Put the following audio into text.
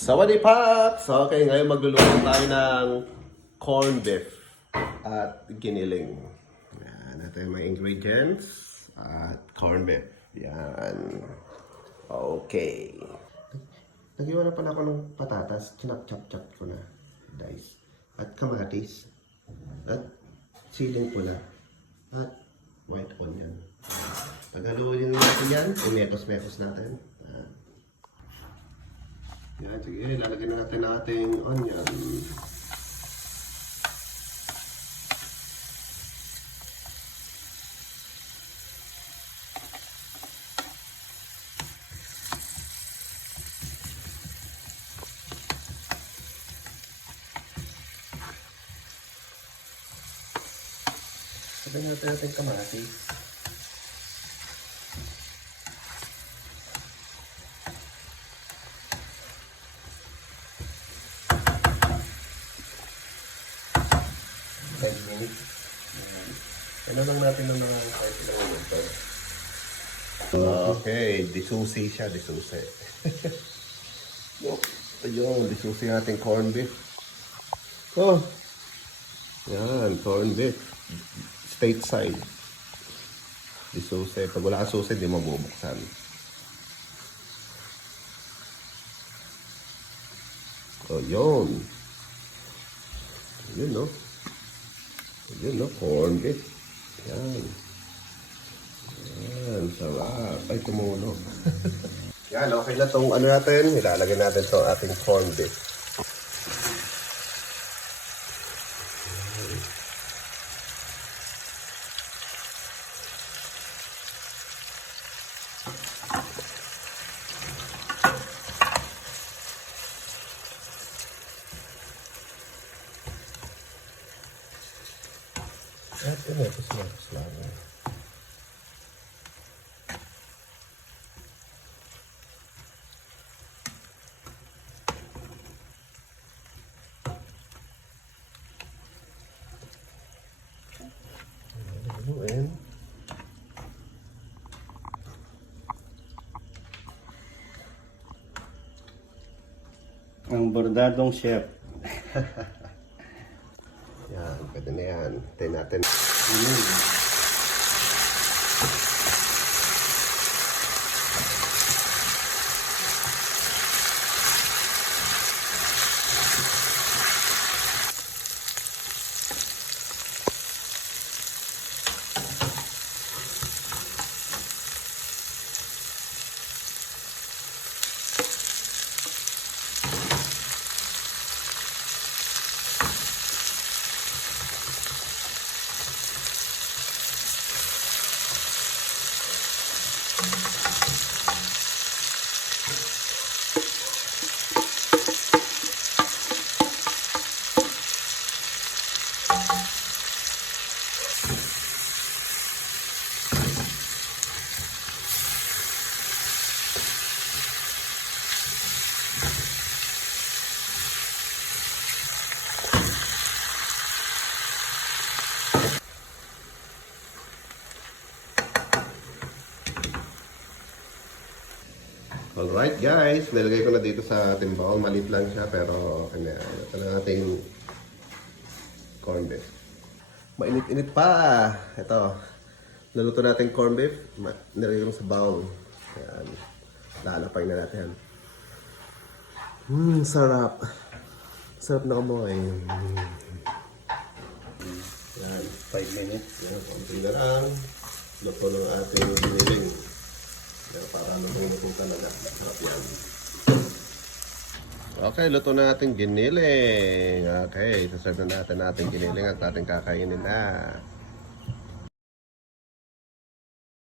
Sawadee Pops! Okay, ngayon magluluto tayo ng corned beef at giniling. Yan, ito yung mga ingredients at corned beef. Yan. Okay. Nag-iwan na pala ako ng patatas. Chinap-chop-chop ko na. Dice. At kamatis. At siling pula. At white onion. Paghaluin natin yan, imekos-mekos natin. Yan, sige, lalagyan na natin ating onion. Lagyan natin ating kamatis. Ano lang natin ng mga kahit ilang minuto. Okay, disusi siya, disusi. Ayun, disusi natin corned beef. Oh, yan, corned beef. Stateside. Disusi. Pag wala kang susi, di mabubuksan. Oh, yun. Yun, no? Yun, no? Corned beef. Yan. Yan, sarap. Ay, tumulo. Yan, okay na itong ano natin. Ilalagay natin itong ating corned beef. At imekos lang. Ang bordadong chef. Yan, pwede na yan. Tayo natin. Alright guys, nilagay ko na dito sa ating bowl. Maliit lang siya pero ito na ating corned beef. Mainit-init pa. Ito, naluto natin corned beef. Nilagay ko sa bowl. Ayan. Lalapay na natin. Sarap. Sarap na kamoy. Yan, 5 minutes. yan, konti na lang. Luto ng ating giniling. Pero para lumuluto talaga. Yan. Okay, luto na ating giniling. Okay, saserve na natin ating giniling at ating kakainin na.